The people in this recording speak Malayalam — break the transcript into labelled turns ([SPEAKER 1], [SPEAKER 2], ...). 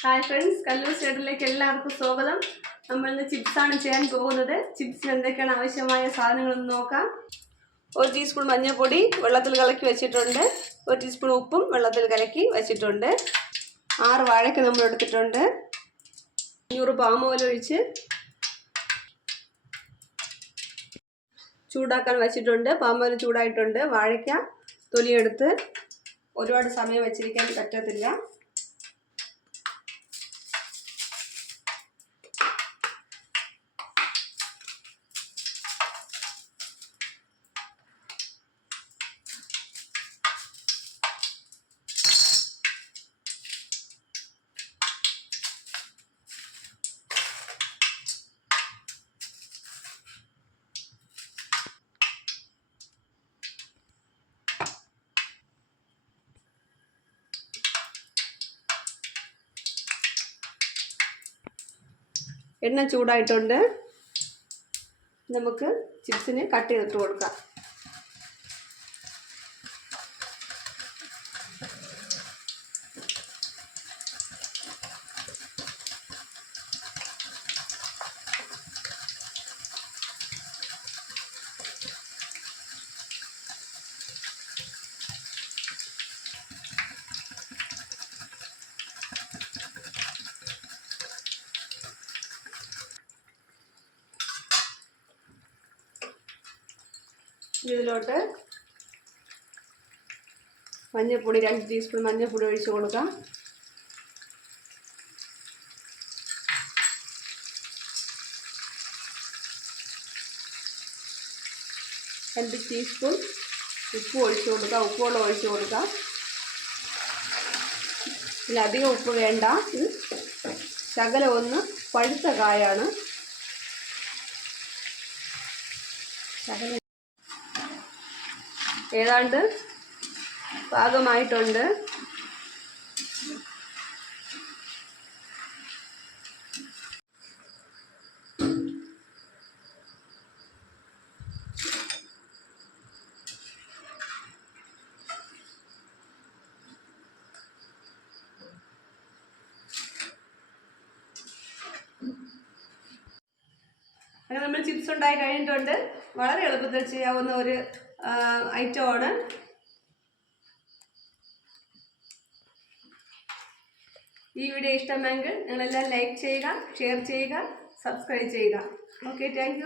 [SPEAKER 1] ഹായ് ഫ്രണ്ട്സ് കല്ലൂർ സ്റ്റേഡിലേക്ക് എല്ലാവർക്കും സ്വാഗതം. നമ്മൾ ഇന്ന് ചിപ്സാണ് ചെയ്യാൻ പോകുന്നത്. ചിപ്സിന് എന്തൊക്കെയാണ് ആവശ്യമായ സാധനങ്ങളൊന്ന് നോക്കാം. ഒരു ടീസ്പൂൺ മഞ്ഞൾപ്പൊടി വെള്ളത്തിൽ കലക്കി വെച്ചിട്ടുണ്ട്. ഒരു ടീസ്പൂൺ ഉപ്പും വെള്ളത്തിൽ കലക്കി വെച്ചിട്ടുണ്ട്. ആറ് വാഴയ്ക്ക് നമ്മൾ എടുത്തിട്ടുണ്ട്. അഞ്ഞൂറ് പാമോയിൽ ഒഴിച്ച് ചൂടാക്കാൻ വെച്ചിട്ടുണ്ട്. പാമ്പോല ചൂടായിട്ടുണ്ട്. വാഴയ്ക്ക തൊലിയെടുത്ത് ഒരുപാട് സമയം വെച്ചിരിക്കാൻ പറ്റത്തില്ല. എണ്ണ ചൂടായിട്ടുണ്ട്. നമുക്ക് ചിപ്സിന് കട്ട് ചെയ്തിട്ട് കൊടുക്കാം. ഇതിലോട്ട് മഞ്ഞൾപ്പൊടി രണ്ട് ടീസ്പൂൺ മഞ്ഞൾപ്പൊടി ഒഴിച്ച് കൊടുക്കാം. രണ്ട് ടീസ്പൂൺ ഉപ്പ് ഒഴിച്ച് കൊടുക്കാം. ഉപ്പ് വെള്ളം ഒഴിച്ച് കൊടുക്കാം. ഇതിലധികം ഉപ്പ് വേണ്ട. ശകല ഒന്ന് പഴുത്ത കായാണ്. ശകലം ഏതാണ്ട് പാകമായിട്ടുണ്ട്. അങ്ങനെ നമ്മൾ ചിപ്സ് ഉണ്ടായി കഴിഞ്ഞിട്ടുണ്ട്. വളരെ എളുപ്പത്തിൽ ചെയ്യാവുന്ന ഒരു ഐറ്റമാണ് ഈ വീഡിയോ ഇഷ്ടമെങ്കിൽ നിങ്ങളെല്ലാം ലൈക്ക് ചെയ്യുക ഷെയർ ചെയ്യുക സബ്സ്ക്രൈബ് ചെയ്യുക. Okay thank